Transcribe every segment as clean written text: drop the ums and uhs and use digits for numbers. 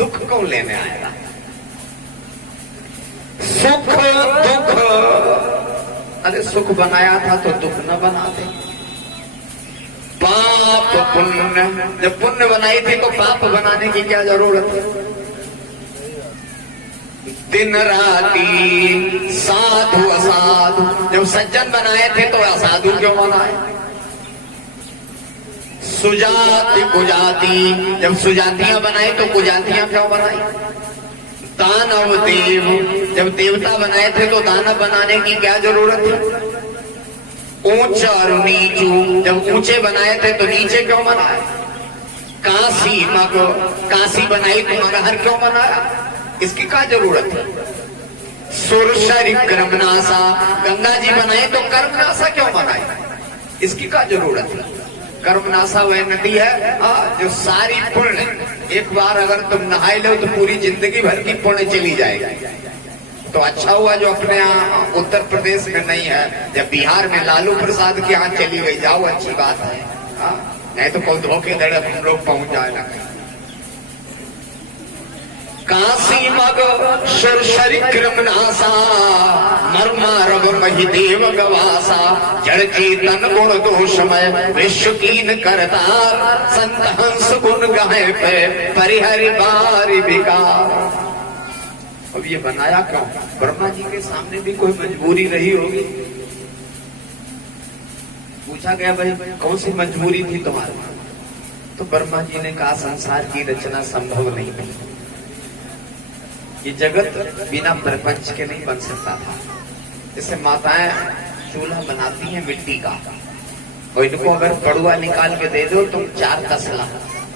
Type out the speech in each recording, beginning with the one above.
दुख कौन लेने आएगा? सुख दुख, अरे सुख बनाया था तो दुख न बनाते। पाप पुण्य, जब पुण्य बनाई थी तो पाप बनाने की क्या जरूरत है? दिन राती साधु असाधु, जब सज्जन बनाए थे तो असाधु क्यों बनाए? सुजाति कुजाति, जब सुजातियां बनाए तो कुजातियां क्यों बनाई? दानव देव, जब देवता बनाए थे तो दानव बनाने की क्या जरूरत है? ऊंचा और नीचू, जब ऊंचे बनाए थे तो नीचे क्यों बनाए? काशी मग, काशी बनाई तो मगहर क्यों बनाया? इसकी क्या जरूरत है? सुरसरी कर्मनाशा, गंगा जी बनाए तो कर्मनाशा क्यों बनाई? इसकी क्या जरूरत है? कर्मनाशा वह नदी है जो सारी पुण्य, एक बार अगर तुम नहाए लो तो पूरी जिंदगी भर की पुण्य चली जाएगी। तो अच्छा हुआ जो अपने यहाँ उत्तर प्रदेश में नहीं है, जब बिहार में लालू प्रसाद के यहाँ चली गई, जाओ अच्छी बात है। नहीं तो कोई धोखे धड़े हम लोग पहुंच जाएगा। काशी मग सुरसरी कृमनासा, मर्मारव मही देव गवासा, जड़ चेतन गुण दोषमय विश्व कीन करतार, संत हंस गुण गाए पे परिहरि बारी विकार। अब ये बनाया क्यों? ब्रह्मा जी के सामने भी कोई मजबूरी रही होगी। पूछा गया भाई कौन सी मजबूरी थी तुम्हारी? तो ब्रह्मा जी ने कहा संसार की रचना संभव नहीं थी, ये जगत बिना प्रपंच के नहीं बन सकता था। जैसे माताएं चूल्हा बनाती हैं मिट्टी का, और इनको अगर कड़ुआ निकाल के दे दो तुम 4 तसला,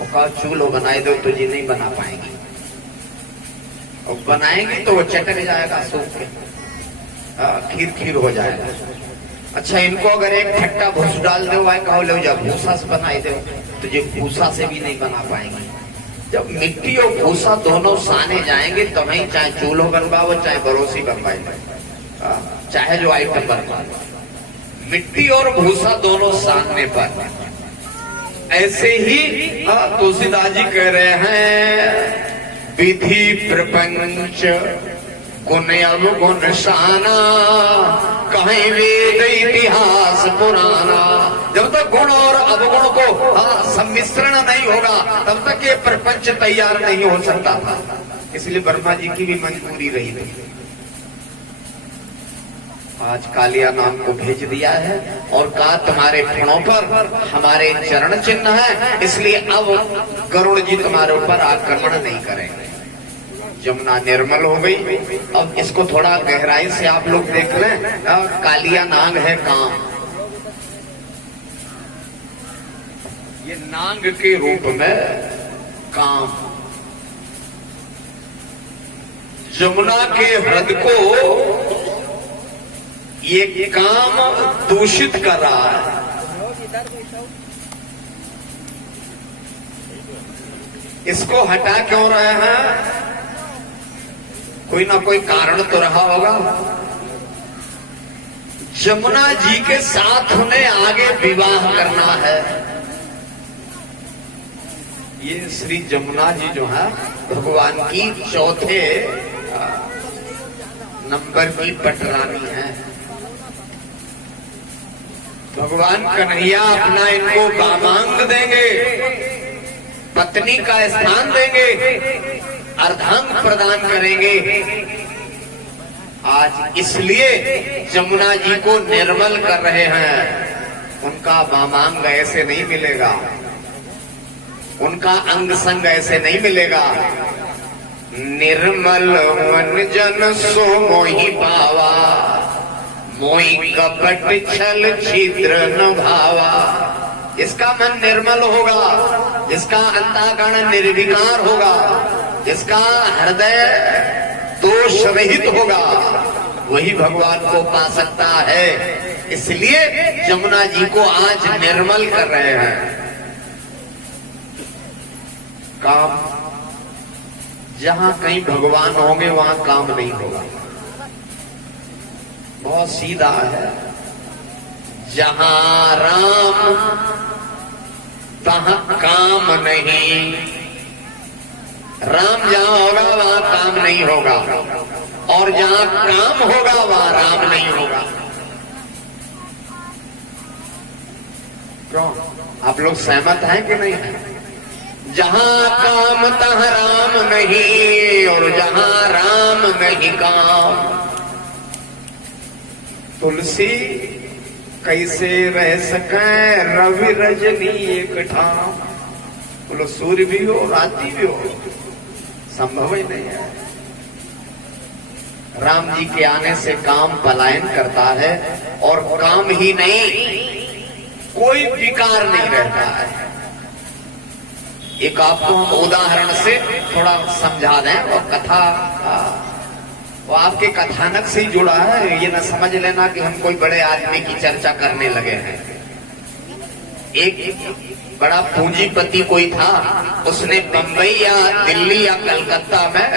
और कहा चूल्हा बनाए दो तो ये नहीं बना पाएंगी, और बनाएंगे तो वो चटक जाएगा, सूख के खीर खीर हो जाएगा। अच्छा इनको अगर एक फट्टा भूस डाल दो, कहो लो जब भूसा से बनाई दो, तो ये भूसा से भी नहीं बना पाएंगे। जब मिट्टी और भूसा दोनों साने जाएंगे तो वहीं चाहे चूल्हो बनवाओ चाहे बरोसी बनवाई, चाहे जो आइटम बनवाओ, मिट्टी और भूसा दोनों सानने पर। ऐसे ही तुलसीदास जी कह रहे हैं, विधि प्रपंच गुण अवगुण शाना, कहीं वेद इतिहास पुराना। जब तक गुण और अवगुण को सम्मिश्रण नहीं होगा तब तक ये प्रपंच तैयार नहीं हो सकता था। इसलिए ब्रह्मा जी की भी मजबूरी रही थी। आज कालिया नाम को भेज दिया है और कहा तुम्हारे फणों पर हमारे चरण चिन्ह है, इसलिए अब गरुड़ जी तुम्हारे ऊपर आक्रमण नहीं करेंगे। जमुना निर्मल हो गई। अब इसको थोड़ा गहराई से आप लोग देख लें। कालिया नाग है काम, ये नाग के रूप में काम जमुना के हृद को ये काम दूषित कर रहा है। इसको हटा क्यों रहे हैं? कोई ना कोई कारण तो रहा होगा। जमुना जी के साथ उन्हें आगे विवाह करना है। ये श्री जमुना जी जो है भगवान की चौथे नंबर की पटरानी है। भगवान कन्हैया अपना इनको वामांग देंगे, पत्नी का स्थान देंगे, अर्धांग प्रदान करेंगे। आज इसलिए जमुना जी को निर्मल कर रहे हैं। उनका वामांग ऐसे नहीं मिलेगा, उनका अंग संग ऐसे नहीं मिलेगा। निर्मल मन जन सो मोहि पावा, मोहि कपट छल छिद्र न भावा। जिसका मन निर्मल होगा, जिसका अंतःकरण निर्विकार होगा, जिसका हृदय दोष रहित होगा, वही भगवान को पा सकता है। इसलिए जमुना जी को आज निर्मल कर रहे हैं। काम जहां कहीं भगवान होंगे वहां काम नहीं होगा। बहुत सीधा है। जहां राम तहां काम नहीं, राम जहां होगा वहां काम नहीं होगा, और जहां काम होगा वहां राम नहीं होगा। क्यों? आप लोग सहमत हैं कि नहीं है? जहां काम तहां राम नहीं, और जहां राम नहीं काम। तुलसी कैसे रह सके रवि रजनी एक ठाम। बोलो सूर्य भी हो रात्रि भी हो, संभव ही नहीं है। राम जी के आने से काम पलायन करता है, और काम ही नहीं कोई विकार नहीं रहता है। एक आपको हम उदाहरण से थोड़ा समझा दें, और कथा वो आपके कथानक से ही जुड़ा है, ये ना समझ लेना कि हम कोई बड़े आदमी की चर्चा करने लगे हैं। एक बड़ा पूंजीपति कोई था, उसने बंबई या दिल्ली या कलकत्ता में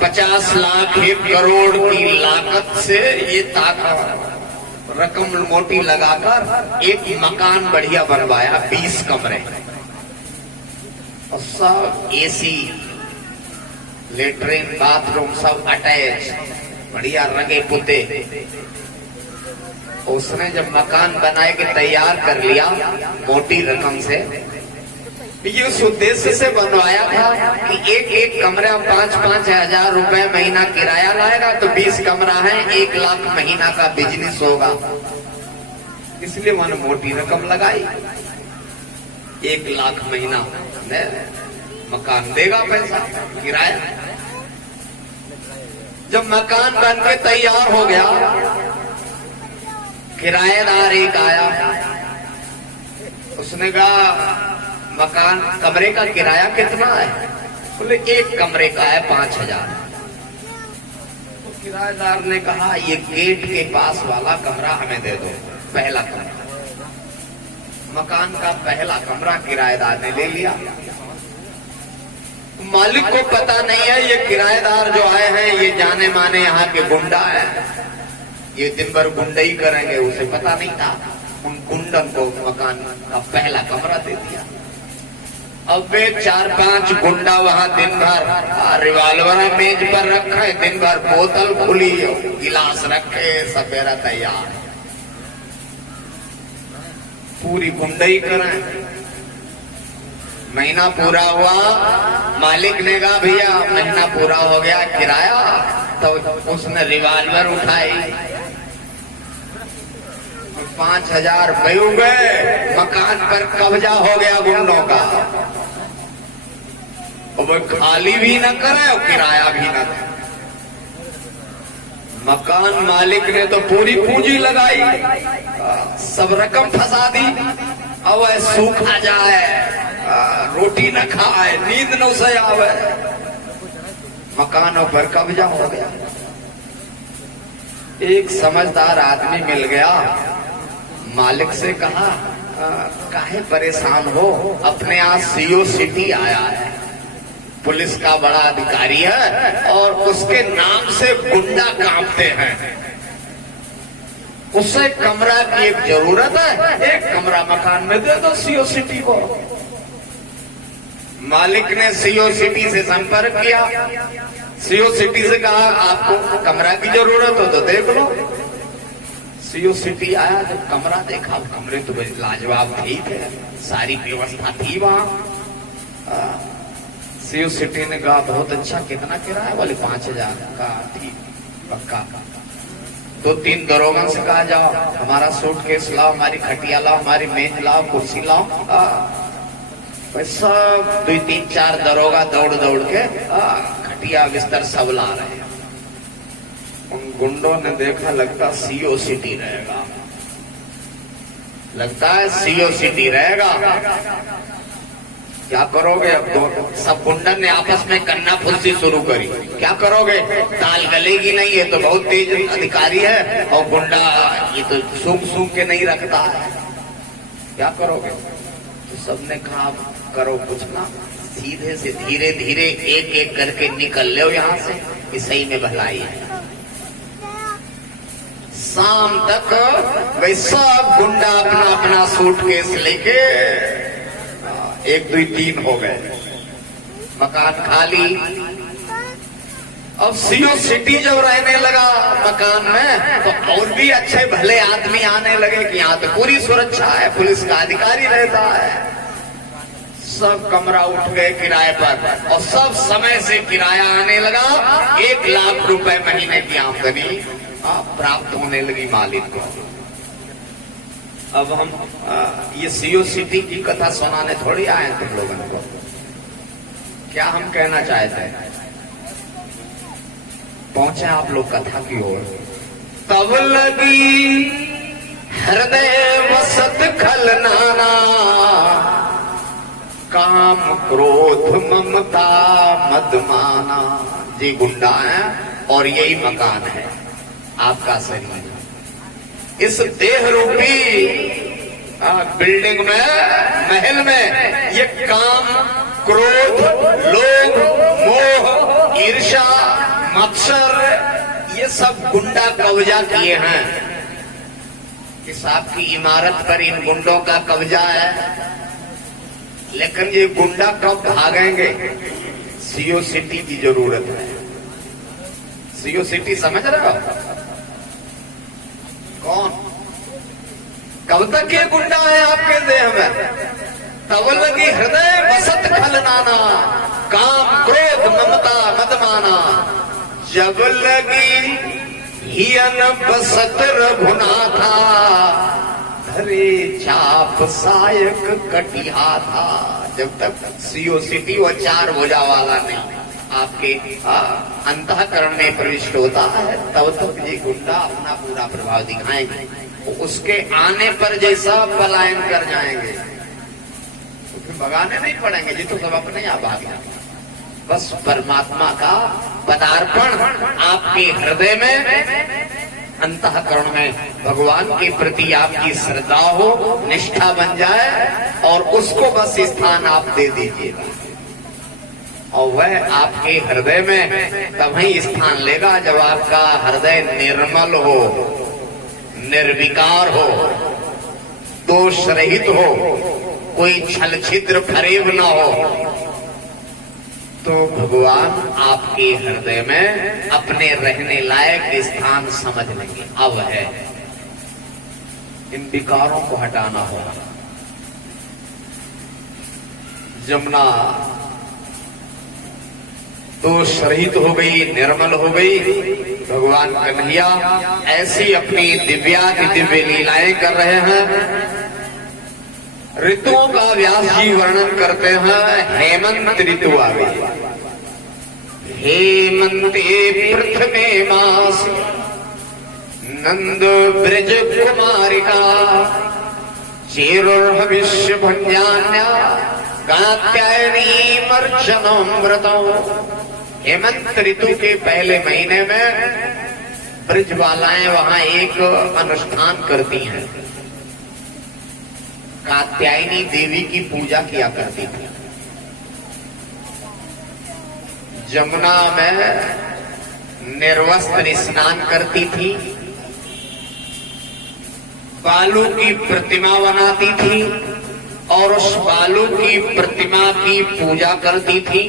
50 लाख 1 करोड़ की लागत से ये रकम मोटी लगाकर एक मकान बढ़िया बनवाया, 20 कमरे, और सब एसी, लेटरिन बाथरूम सब अटैच, बढ़िया रंगे पुते। उसने जब मकान बनाए के तैयार कर लिया मोटी रकम से, ये उस उद्देश्य से बनवाया था कि एक एक कमरा 5-5 हजार रुपए महीना किराया लाएगा, तो 20 कमरा है, 1 लाख महीना का बिजनेस होगा। इसलिए मैंने मोटी रकम लगाई, 1 लाख महीना में मकान देगा पैसा किराया। जब मकान बन के तैयार हो गया, किराएदार एक आया, उसने कहा मकान कमरे का किराया कितना है? बोले 1 कमरे का है 5,000। तो किराएदार ने कहा ये गेट के पास वाला कमरा हमें दे दो, पहला कमरा। मकान का पहला कमरा किराएदार ने ले लिया। मालिक को पता नहीं है ये किराएदार जो आए हैं ये जाने माने यहाँ के गुंडा है, ये दिन भर गुंडई करेंगे, उसे पता नहीं था। उन गुंडन को मकान का पहला कमरा दे दिया। अब वे 4-5 गुंडा वहां दिन भर रिवाल्वर मेज पर रखे, दिन भर बोतल खुली, गिलास रखे, सपेरा तैयार, पूरी गुंडई करें। महीना पूरा हुआ, मालिक ने कहा भैया महीना पूरा हो गया किराया, तो उसने रिवाल्वर उठाई, 5,000 रुपये हो गए, मकान पर कब्जा हो गया गुंडों का। और वो खाली भी न करे और किराया भी न दे। मकान मालिक ने तो पूरी पूंजी लगाई, सब रकम फंसा दी। अब वह सूखा जाए, रोटी न खाए, नींद न उसे आवे, मकानों पर कब्जा हो गया। एक समझदार आदमी मिल गया, मालिक से कहा काहे परेशान हो, अपने यहाँ सीओ सिटी आया है, पुलिस का बड़ा अधिकारी है, और उसके नाम से गुंडा कांपते हैं, उससे कमरा की एक जरूरत है, 1 कमरा मकान में दे दो सीओ सिटी को। मालिक ने सीओ सिटी से संपर्क किया, सीओ सिटी से कहा आपको कमरा की जरूरत हो तो देख लो। सीओ सिटी आया, जब कमरा देखा, कमरे तो लाजवाब ठीक है, सारी व्यवस्था थी वहां। सीओ सिटी ने कहा बहुत अच्छा, कितना किराया? बोले 5,000 का। ठीक, पक्का। 2-3 दरोगन से कहा जाओ हमारा सूटकेस लाओ, हमारी खटिया लाओ, हमारी मेज लाओ, कुर्सी लाओ। सब 2-3-4 दरोगा दौड़ दौड़ के खटिया बिस्तर सब ला रहे हैं। उन गुंडों ने देखा, लगता सीओ सिटी रहेगा, लगता है सीओ सिटी रहेगा। क्या करोगे? अब सब गुंडन ने आपस में कन्ना फुंसी शुरू करी। क्या करोगे? ताल गलेगी नहीं, ये तो बहुत तेज अधिकारी है, और गुंडा ये तो सूंघ सूंघ के नहीं रखता है, क्या करोगे? तो सबने कहा करो कुछ ना, सीधे से धीरे धीरे एक एक करके निकल लो यहाँ से, ये सही में भलाई है। शाम तक वैसा गुंडा अपना अपना सूटकेस लेके 1 2 3 हो गए, मकान खाली। अब सीओ सिटी जब रहने लगा मकान में, तो और भी अच्छे भले आदमी आने लगे कि यहाँ तो पूरी सुरक्षा है, पुलिस का अधिकारी रहता है। सब कमरा उठ गए किराए पर और सब समय से किराया आने लगा। 1 लाख रुपए महीने की आमदनी प्राप्त होने लगी मालिक को। अब हम ये सीओ सिटी की कथा सुनाने थोड़ी आए तुम लोगों को। क्या हम कहना चाहते हैं, पहुंचे आप लोग कथा की ओर। तब लगी हृदय वसत खलनाना, काम क्रोध ममता मदमाना। जी गुंडा है और यही मकान है आपका शरीर। इस देह रूपी बिल्डिंग में, महल में ये काम क्रोध लोभ मोह ईर्ष्या मत्सर ये सब गुंडा कब्जा किए हैं। इस आपकी इमारत पर इन गुंडों का कब्जा है, लेकिन ये गुंडा कब भागेंगे, सीओ सिटी की जरूरत है। सीओ सिटी समझ रहे हो कौन, कब तक ये गुंडा है आपके देह में। तब लगी हृदय वसत खलनाना, काम क्रोध ममता मदमाना। जब लगी हियन बसत रघुनाथा, धरे चाप सायक कटिया था। जब तक सीओ सिटी वो 4 भुजा वाला नहीं आपके अंतःकरण में प्रविष्ट होता है, तब तक ये गुंडा अपना पूरा प्रभाव दिखाएंगे। उसके आने पर जैसा पलायन कर जाएंगे, तो फिर भगाने नहीं पड़ेंगे जी, तो सब अपने आप आ गया। बस परमात्मा का पदार्पण आपके हृदय में, अंतःकरण में भगवान के प्रति आपकी श्रद्धा हो, निष्ठा बन जाए और उसको बस स्थान आप दे दीजिएगा, और वह आपके हृदय में तभी स्थान लेगा जब आपका हृदय निर्मल हो, निर्विकार हो, दोष रहित हो, कोई छल छिद्र फरेब न हो। तो भगवान आपके हृदय में अपने रहने लायक स्थान समझ लेंगे। अब है इन विकारों को हटाना होगा। जमुना दोष रहित हो गई, निर्मल हो गई। भगवान कन्हैया ऐसी अपनी दिव्याति दिव्य लीलाएं कर रहे हैं। ऋतुओं का व्यास जी वर्णन करते हैं। हेमंत ऋतु आ गई। हेमंते प्रथमे मास नंद ब्रज कुमारिका, चेरुर्हविष्य भंजान्या कात्यायनी मर्चनोमृतम। हेमंत ऋतु के पहले महीने में ब्रजबालाएं वहां एक अनुष्ठान करती हैं। कात्यायनी देवी की पूजा किया करती थी। जमुना में निर्वस्त्र स्नान करती थी, बालू की प्रतिमा बनाती थी और उस बालू की प्रतिमा की पूजा करती थी।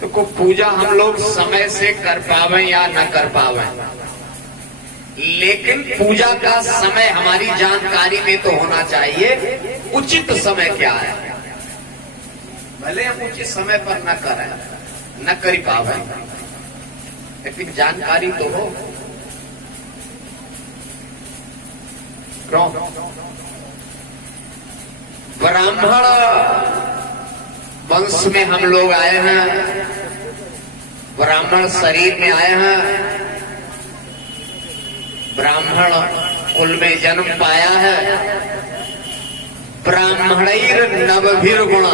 तो को पूजा हम लोग समय से कर पावे या न कर पावे, लेकिन पूजा का समय हमारी जानकारी में तो होना चाहिए। उचित समय क्या है, भले हम उचित समय पर न करें, न कर पावे, लेकिन जानकारी तो हो। क्यों? ब्राह्मण वंश में हम लोग आए हैं, ब्राह्मण शरीर में आए हैं, ब्राह्मण कुल में जन्म पाया है। ब्राह्मणैर नवभिर गुण,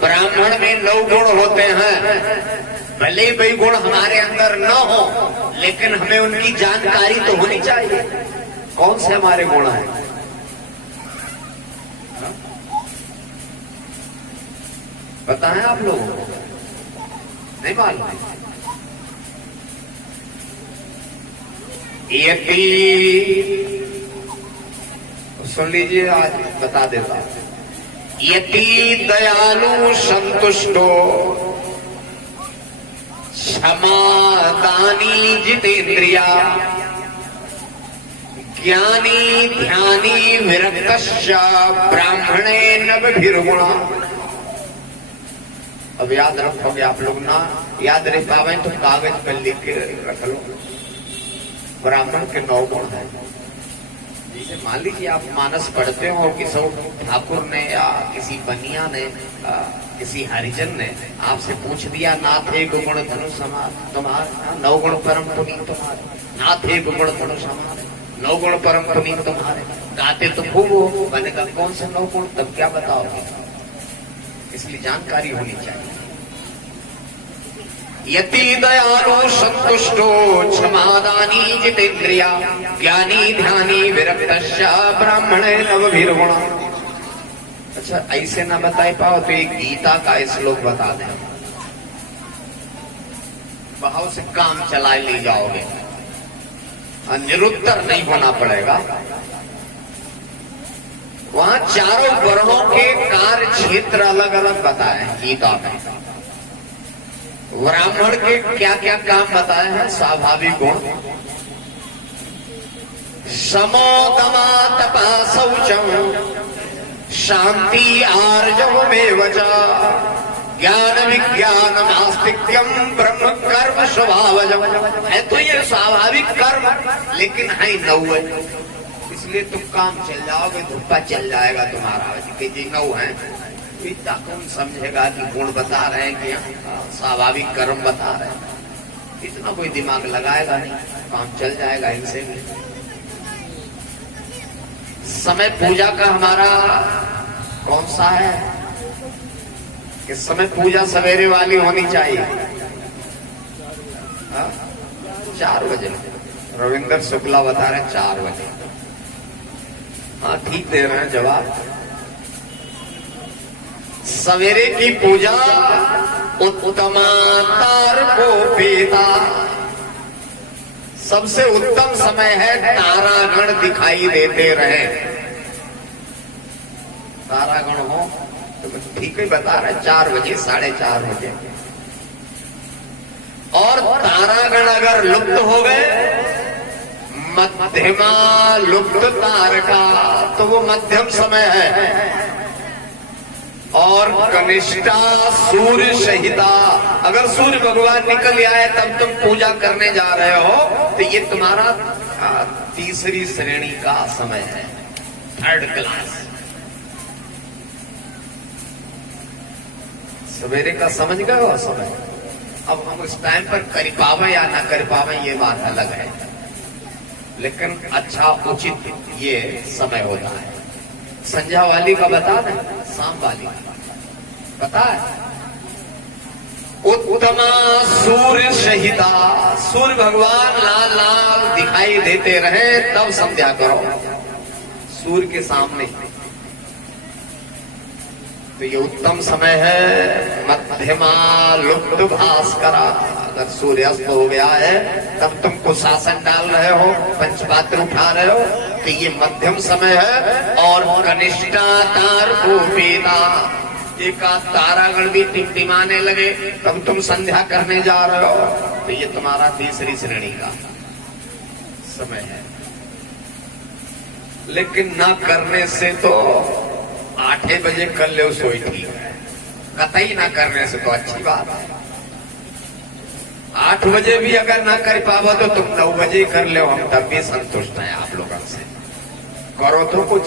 ब्राह्मण में 9 गुण होते हैं। भले वही गुण हमारे अंदर न हो, लेकिन हमें उनकी जानकारी तो होनी चाहिए। कौन से हमारे गुण हैं? बताएं आप लोगों को, नहीं मालूम? यति सुन लीजिए, आज बता देता हूं। यति दयालु संतुष्टो क्षमादानी जितेन्द्रिया ज्ञानी ध्यानी विरक्तश्च ब्राह्मणे नवभिर्गुणा। अब याद रखोगे आप लोग ना, याद रह पावे तो कागज पर लिख के रख लो। ब्राह्मण के 9 गुण है। जैसे मान लीजिए आप मानस पढ़ते हो, किसी ठाकुर ने या किसी बनिया ने किसी हरिजन ने आपसे पूछ दिया, नाथ एक गुण धनु समान तुम्हारे, 9 गुण परम पुनीत तुम्हारे, नाथ एक गुण धनु समान 9 गुण परम पुनीत तुम्हारे। गाते तो खूब हो, मैंने कहा कौन से 9 गुण, तब क्या बताओगे? इसलिए जानकारी होनी चाहिए। यति दयालु संतुष्टो क्षमादानी जितेन्द्रिया ज्ञानी ध्यानी विरक्तश्च ब्राह्मणे नवभिर्गुणा। अच्छा, ऐसे ना बता पाओ तो एक गीता का श्लोक बता दें, भाव से काम चला ले जाओगे, निरुत्तर नहीं होना पड़ेगा। वहां चारों वर्णों के कार्य क्षेत्र अलग अलग बताए हैं गीता में। ब्राह्मण के क्या क्या काम बताए हैं? स्वाभाविक गुण, समो दमा तपा शौचम शांति आर्जवमेव च ज्ञान विज्ञान आस्तिक्यम ब्रह्म कर्म स्वभावजम। है तो ये स्वाभाविक कर्म, लेकिन है 9, इसलिए तुम काम चल जाओगे, धुप्पा चल जाएगा तुम्हारा। कि जी 9 है, इतना कौन समझेगा कि गुण बता रहे हैं कि स्वाभाविक कर्म बता रहे हैं? इतना कोई दिमाग लगाएगा नहीं, काम चल जाएगा इनसे भी। समय पूजा का हमारा कौन सा है? इस समय पूजा सवेरे वाली होनी चाहिए 4 बजे। रविंदर शुक्ला बता रहे 4 बजे। हाँ, ठीक दे रहे हैं जवाब। सवेरे की पूजा उत्तमातार को पेता, सबसे उत्तम समय है। तारागण दिखाई देते रहे, तारागण हो तो ठीक ही बता रहे 4 बजे 4:30 बजे। और तारागण अगर लुप्त हो गए, मध्यमा लुप्त तारका, तो वो मध्यम समय है। और कनिष्ठा सूर्य सहिता, अगर सूर्य भगवान निकल आए तब तुम पूजा करने जा रहे हो, तो ये तुम्हारा तीसरी श्रेणी का समय है, 3rd क्लास। सवेरे का समझ गए हो समय। अब हम उस टाइम पर कर पावे या ना कर पावे ये बात अलग है, लेकिन अच्छा उचित ये समय होता है। संध्या वाली का बता दें, शाम वाली पता है? उत्तमा सूर्य सहिता, सूर्य भगवान लाल लाल दिखाई देते रहे तब संध्या करो, सूर्य के सामने। तो ये उत्तम समय है। मध्यमा लुप्त भास्करा, अगर सूर्यास्त हो गया है तब तुम कुशासन डाल रहे हो, पंचपात्र उठा रहे हो, तो ये मध्यम समय है। और कनिष्ठा तार को पेता, एक तारागण भी टिमटिमाने लगे तब तुम संध्या करने जा रहे हो, तो ये तुम्हारा तीसरी श्रेणी का समय है। लेकिन ना करने से तो 8 बजे कर ले सोई ठीक है, कतई ना करने से तो अच्छी बात है। 8 बजे भी अगर ना कर पावो तो तुम 9 बजे कर ले, हम तब भी संतुष्ट हैं आप लोगों से। करो तो कुछ।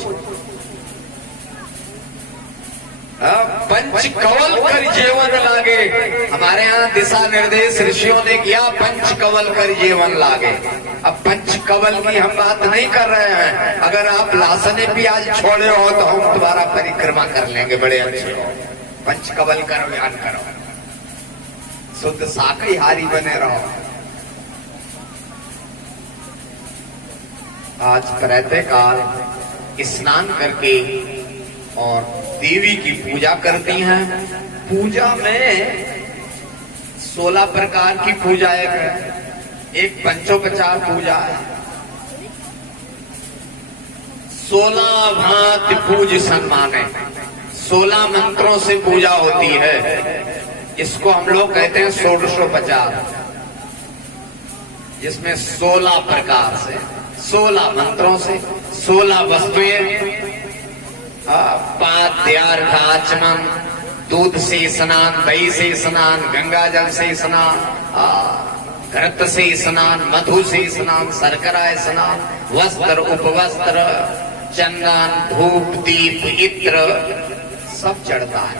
पंच कवल कर जीवन लागे, हमारे यहाँ दिशा निर्देश ऋषियों ने किया, पंच कवल कर जीवन लागे। अब पंच कवल की हम बात नहीं कर रहे हैं। अगर आप लासने प्याज छोड़े हो तो हम तुम्हारा परिक्रमा कर लेंगे, बड़े अच्छे हो। पंच कवल कर ध्यान करो, शुद्ध शाकाहारी बने रहो। आज प्रातः काल स्नान करके और देवी की पूजा करती हैं। पूजा में 16 प्रकार की पूजा है, एक पंचोपचार पूजा है। 16 भांति पूज सम्माने, 16 मंत्रों से पूजा होती है। इसको हम लोग कहते हैं षोडशोपचार, जिसमें 16 प्रकार से, 16 मंत्रों से 16 वस्तुएं, पाद्य अर्घ आचमन, दूध से स्नान, दही से स्नान, गंगा जल से स्नान, घृत से स्नान, मधु से स्नान, शर्करा स्नान, वस्त्र उपवस्त्र, चंदन, धूप, दीप, इत्र सब चढ़ता है।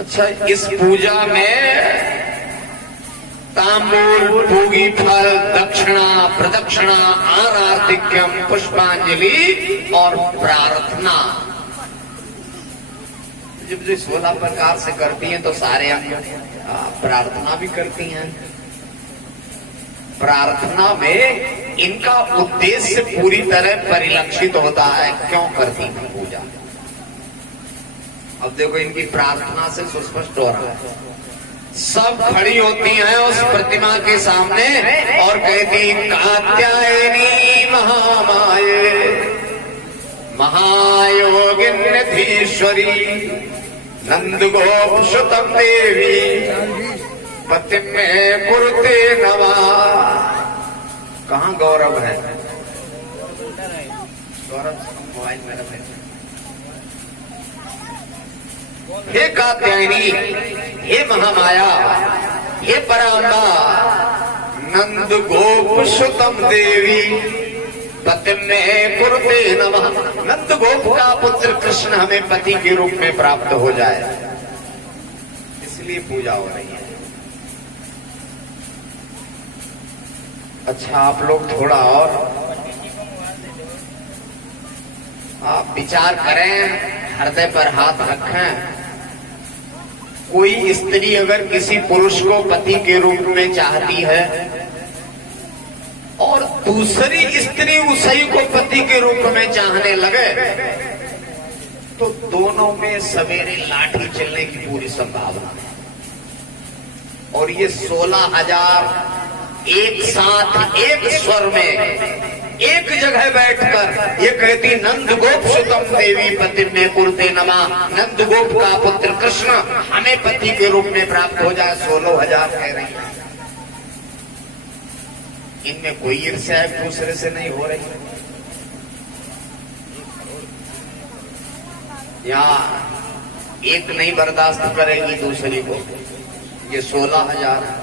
अच्छा, इस पूजा में तांबूल, पूगी फल, दक्षिणा, प्रदक्षिणा, आराधिक्यम, पुष्पांजलि और प्रार्थना, जब जो 16 प्रकार से करती हैं तो सारे अंग प्रार्थना भी करती हैं। प्रार्थना में इनका उद्देश्य पूरी तरह परिलक्षित होता है, क्यों करती हैं पूजा। अब देखो इनकी प्रार्थना से सुस्पष्ट हो रहा है। सब खड़ी होती हैं उस प्रतिमा के सामने और कहती, कात्यायनी महामाये महायोगिन्यधीश्वरी नंद गोप सुतम देवी पतिम में कुरुते नवा। कहाँ गौरव है? गौरव मोबाइल में रखे। हे कात्यायनी, हे महामाया, हे पराम्बा, नंद गोप सुतम देवी पतिम में कुरुते नमः। नंद गोप का पुत्र कृष्ण हमें पति के रूप में प्राप्त हो जाए, इसलिए पूजा हो रही है। अच्छा, आप लोग थोड़ा और आप विचार करें, हृदय पर हाथ रखें। कोई स्त्री अगर किसी पुरुष को पति के रूप में चाहती है और दूसरी स्त्री उसी को पति के रूप में चाहने लगे, तो दोनों में सवेरे लाठी चलने की पूरी संभावना है। और ये 16,000 एक साथ एक स्वर में एक जगह बैठकर ये कहती, नंद गोप सुतम देवी पति में कुरुते नमः। नंद गोप का पुत्र कृष्ण हमें पति के रूप में प्राप्त हो जाए। 16,000 कह रही है। इनमें कोई ईर्ष्या एक दूसरे से नहीं हो रही। यहाँ एक नहीं बर्दाश्त करेगी दूसरी को। ये 16,000 है।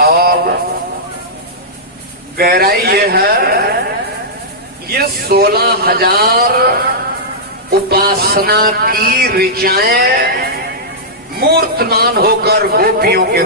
और गहराई ये है, ये 16,000 उपासना की ऋचाएं मूर्तमान होकर गोपियों के